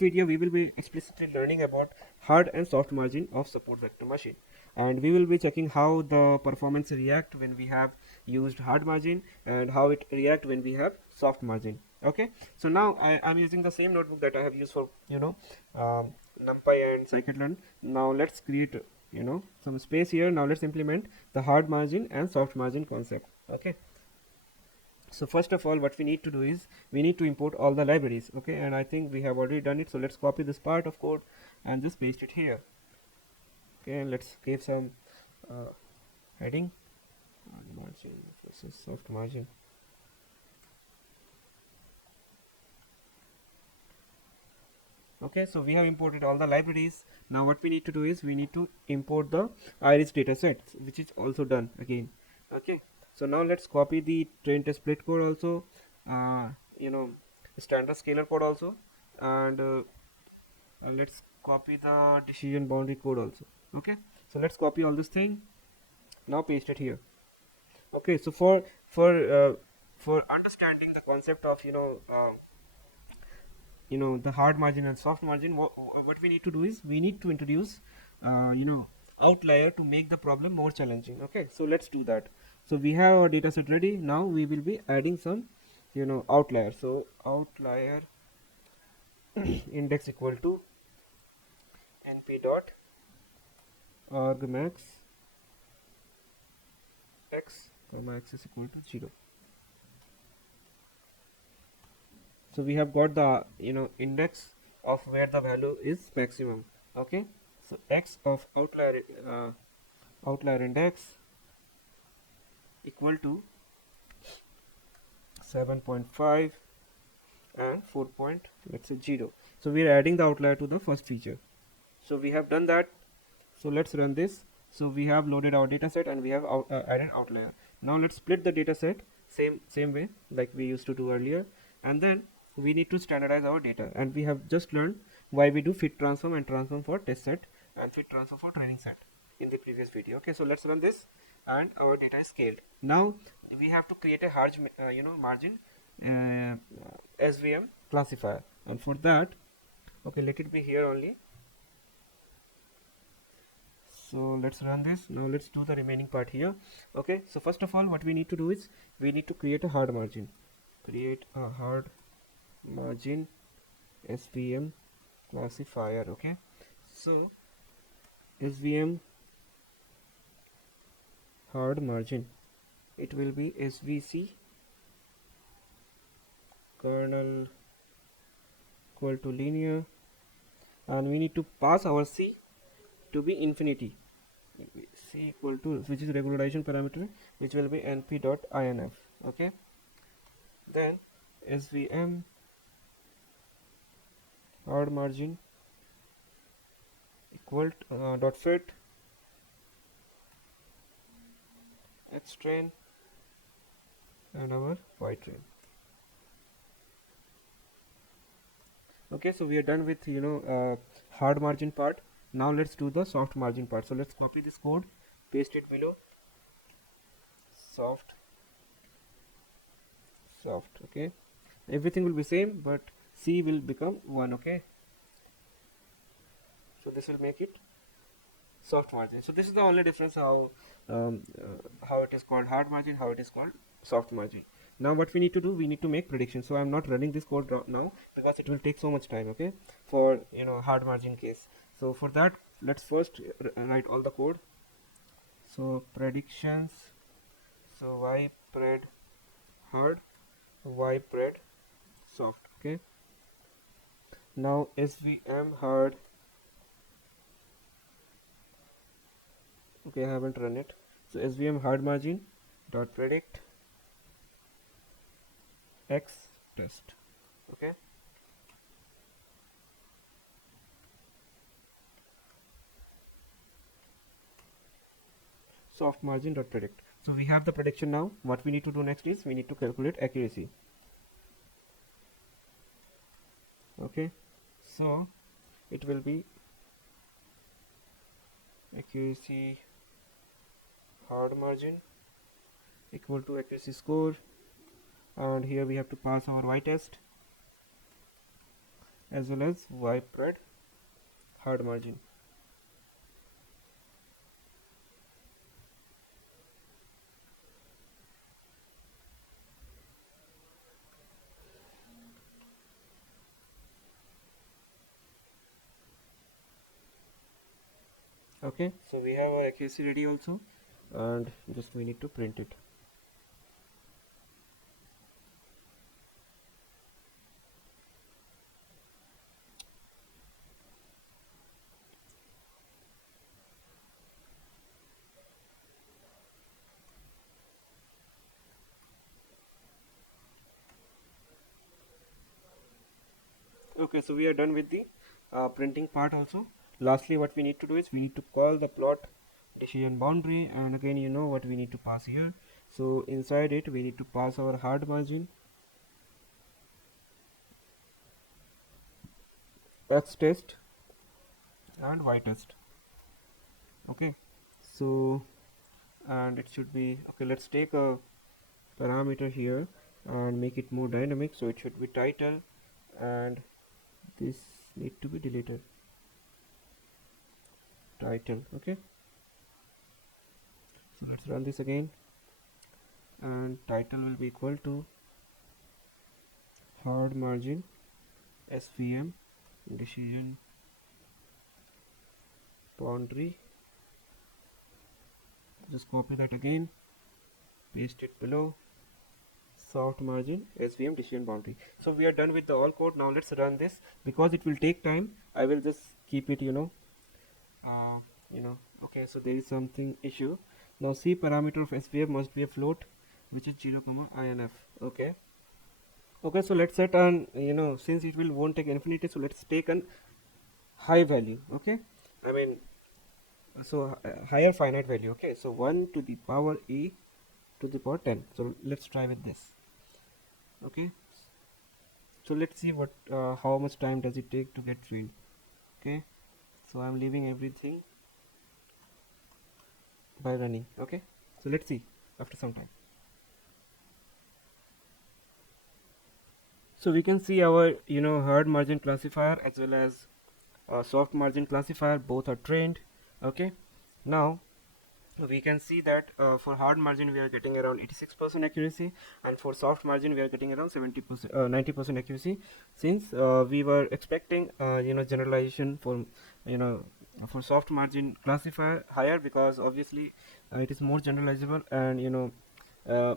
video we will be explicitly learning about hard and soft margin of support vector machine, and we will be checking how the performance react when we have used hard margin and how it react when we have soft margin. Okay, so now I'm using the same notebook that I have used for NumPy and Scikit-learn. Now let's create some space here. Now let's implement the hard margin and soft margin concept. Okay, so first of all what we need to do is we need to import all the libraries. Okay, and I think we have already done it, so let's copy this part of code and just paste it here. Okay, and let's give some heading, hard margin versus soft margin. Okay, so we have imported all the libraries. Now what we need to do is we need to import the iris dataset, which is also done again. Okay, so now let's copy the train test split code also, standard scalar code also, and let's copy the decision boundary code also. Okay, so let's copy all this thing, now paste it here. Okay, so for understanding the concept of the hard margin and soft margin, what we need to do is we need to introduce outlier to make the problem more challenging. Okay, so let's do that. So we have our data set ready. Now we will be adding some outlier. So outlier index equal to np dot argmax x, comma x is equal to 0. So we have got the index of where the value is maximum. Okay, so x of outlier index equal to 7.5 and 4 point, let's say 0. So we are adding the outlier to the first feature. So we have done that. So let's run this. So we have loaded our data set and we have added outlier. Now let's split the data set same way like we used to do earlier, and then we need to standardize our data, and we have just learned why we do fit transform and transform for test set and fit transform for training set in the previous video. Okay, so let's run this and our data is scaled. Now we have to create a hard margin SVM classifier, and for that, okay, let it be here only. So let's run this. Now let's do the remaining part here. Okay, so first of all what we need to do is we need to create a hard margin. Create a hard margin SVM classifier. Okay, so SVM hard margin, it will be SVC kernel equal to linear, and we need to pass our C to be infinity. C equal to, which is regularization parameter, which will be np.inf. okay, then SVM hard margin equal to, dot fit x train and our y train. Okay, so we are done with hard margin part. Now let's do the soft margin part. So let's copy this code, paste it below. Soft. Okay, everything will be same, but C will become 1. Okay, so this will make it soft margin. So this is the only difference, how it is called hard margin, how it is called soft margin. Now what we need to do, we need to make prediction. So I'm not running this code now because it will take so much time, okay, for hard margin case. So for that, let's first write all the code. So predictions, so y pred hard, y pred soft. Okay, now SVM hard, okay, I haven't run it. So SVM hard margin dot predict x test. Okay, soft margin dot predict. So we have the prediction now. What we need to do next is we need to calculate accuracy. Okay, so it will be accuracy hard margin equal to accuracy score, and here we have to pass our y test, as well as widespread hard margin. Okay, so we have our accuracy ready also, and just we need to print it. Okay, so we are done with the printing part also. Lastly, what we need to do is we need to call the plot decision boundary, and again you know what we need to pass here. So inside it we need to pass our hard margin, x test and y test. Okay, so and it should be okay. Let's take a parameter here and make it more dynamic, so it should be title, and this need to be deleted, title. Okay, so let's run this again, and title will be equal to hard margin SVM decision boundary. Just copy that again, paste it below, soft margin SVM decision boundary. So we are done with the all code. Now let's run this. Because it will take time, I will just keep it okay, so there is something issue. Now C parameter of SVM must be a float, which is 0, INF. Okay, so let's set an, since it will won't take infinity, so let's take an high value. Okay, I mean, so higher finite value. Okay, so 1 to the power e to the power 10. So let's try with this. Okay, so let's see what how much time does it take to get filled. Okay, so I'm leaving everything by running. Okay, so let's see after some time. So we can see our hard margin classifier as well as soft margin classifier, both are trained. Okay, now we can see that for hard margin we are getting around 86% accuracy, and for soft margin we are getting around 70%, 90% accuracy, since we were expecting generalization for for soft margin classifier higher, because obviously it is more generalizable and uh,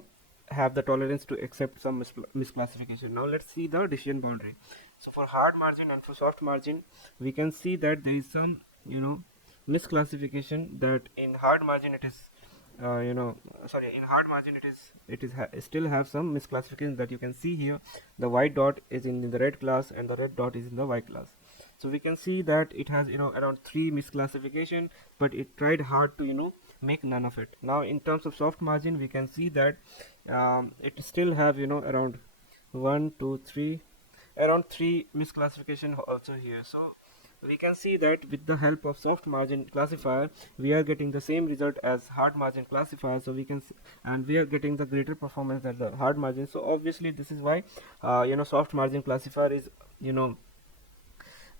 have the tolerance to accept some misclassification. Now let's see the decision boundary. So for hard margin and for soft margin, we can see that there is some misclassification, that in hard margin it is in hard margin still have some misclassification, that you can see here the white dot is in the red class and the red dot is in the white class. So we can see that it has around 3 misclassification, but it tried hard to make none of it. Now in terms of soft margin, we can see that it still have around 1 2 3 around 3 misclassification also here. So we can see that with the help of soft margin classifier we are getting the same result as hard margin classifier. So we can and we are getting the greater performance than the hard margin. So obviously this is why soft margin classifier is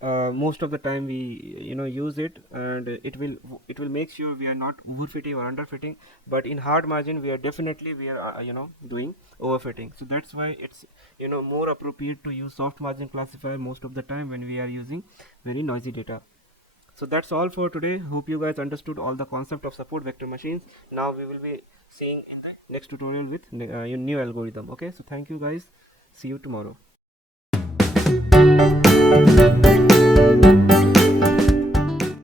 most of the time we use it, and it will make sure we are not overfitting or underfitting. But in hard margin we are definitely doing overfitting. So that's why it's more appropriate to use soft margin classifier most of the time when we are using very noisy data. So that's all for today. Hope you guys understood all the concept of support vector machines. Now we will be seeing in the next tutorial with new algorithm. Okay, so thank you guys, see you tomorrow.